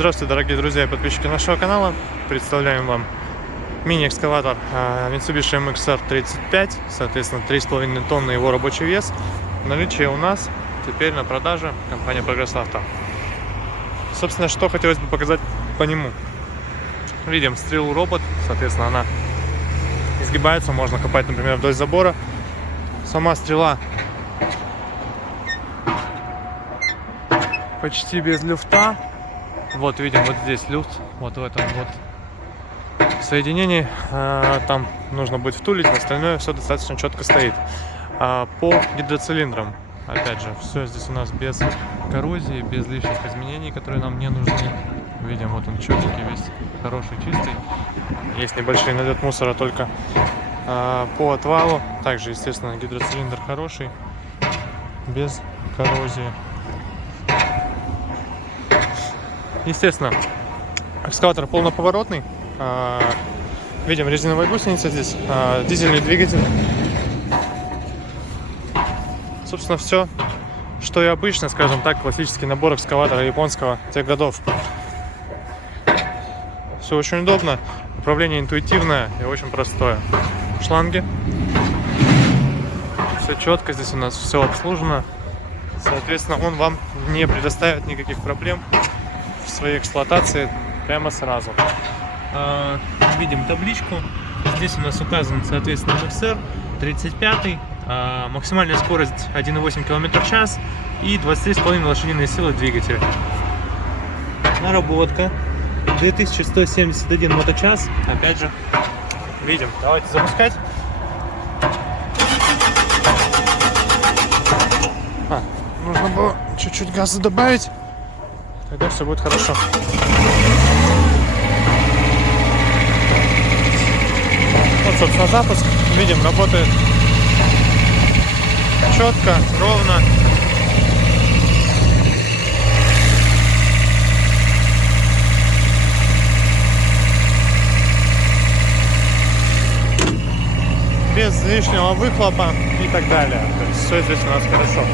Здравствуйте, дорогие друзья и подписчики нашего канала. Представляем вам мини-экскаватор Mitsubishi MXR35, соответственно 3,5 тонны его рабочий вес. В наличии у нас теперь на продаже компания Progress Auto. Собственно, что хотелось бы показать по нему. Видим стрелу робот, соответственно она изгибается, можно копать, например, вдоль забора. Сама стрела почти без люфта. Вот видим, вот здесь люфт, вот в этом вот соединении. Там нужно будет втулить, остальное все достаточно четко стоит. По гидроцилиндрам, опять же, все здесь у нас без коррозии, без лишних изменений, которые нам не нужны. Видим, вот он четкий, весь хороший, чистый. Есть небольшой налет мусора только по отвалу. Также, естественно, гидроцилиндр хороший, без коррозии. Естественно, экскаватор полноповоротный. Видим резиновая гусеница здесь, дизельный двигатель. Собственно, все, что и обычно, скажем так, классический набор экскаватора японского тех годов. Все очень удобно, управление интуитивное и очень простое. Шланги. Все четко, здесь у нас все обслужено. Соответственно, он вам не предоставит никаких проблем в своей эксплуатации прямо сразу. Видим табличку. Здесь у нас указан, соответственно, MXR 35, максимальная скорость 1,8 км в час и 23,5 лошадиные силы двигателя. Наработка 2171 моточас. Опять же, видим. Давайте запускать. Нужно было чуть-чуть газа добавить. Тогда все будет хорошо. Вот, собственно, запуск. Видим, работает четко, ровно. Без лишнего выхлопа и так далее. То есть все здесь у нас хорошо.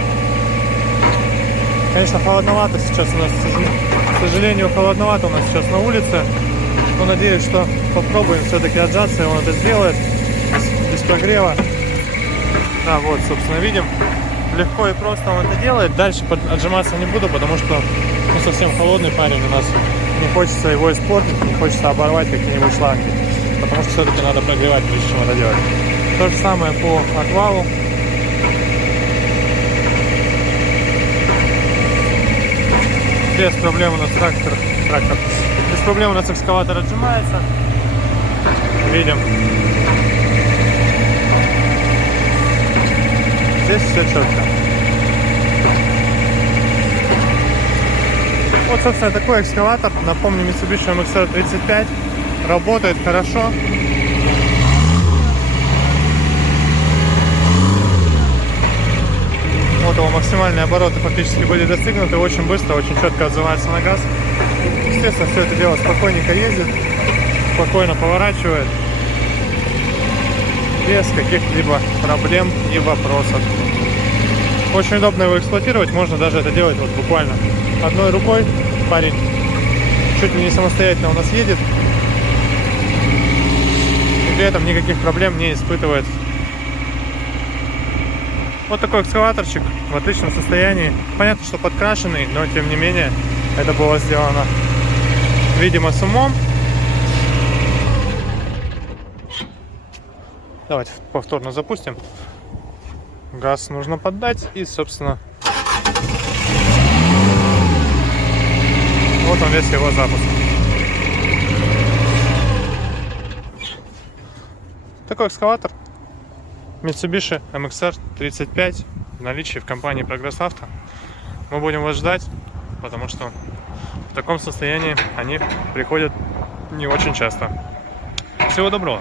Конечно, холодновато сейчас у нас, к сожалению, холодновато у нас сейчас на улице. Но надеюсь, что попробуем все-таки отжаться, и он это сделает без прогрева. Да, вот, собственно, видим, легко и просто он это делает. Дальше отжиматься не буду, потому что совсем холодный парень у нас. Не хочется его испортить, не хочется оборвать какие-нибудь шланги. Потому что все-таки надо прогревать, прежде чем это делать. То же самое по отвалу. Без проблем у нас трактор. Без проблем у нас экскаватор отжимается. Видим. Здесь все четко. Вот, собственно, такой экскаватор. Напомню, Mitsubishi MXR35. Работает хорошо. Вот его максимальные обороты фактически были достигнуты. Очень быстро, очень четко отзывается на газ. Естественно, все это дело спокойненько ездит, спокойно поворачивает, без каких-либо проблем и вопросов. Очень удобно его эксплуатировать, можно даже это делать вот буквально одной рукой. Парень чуть ли не самостоятельно у нас едет, и при этом никаких проблем не испытывает. Вот такой экскаваторчик в отличном состоянии. Понятно, что подкрашенный, но тем не менее это было сделано, видимо, с умом. Давайте повторно запустим. Газ нужно поддать и, собственно, вот он весь его запуск. Такой экскаватор Mitsubishi MXR35 в наличии в компании Progress Auto. Мы будем вас ждать, потому что в таком состоянии они приходят не очень часто. Всего доброго!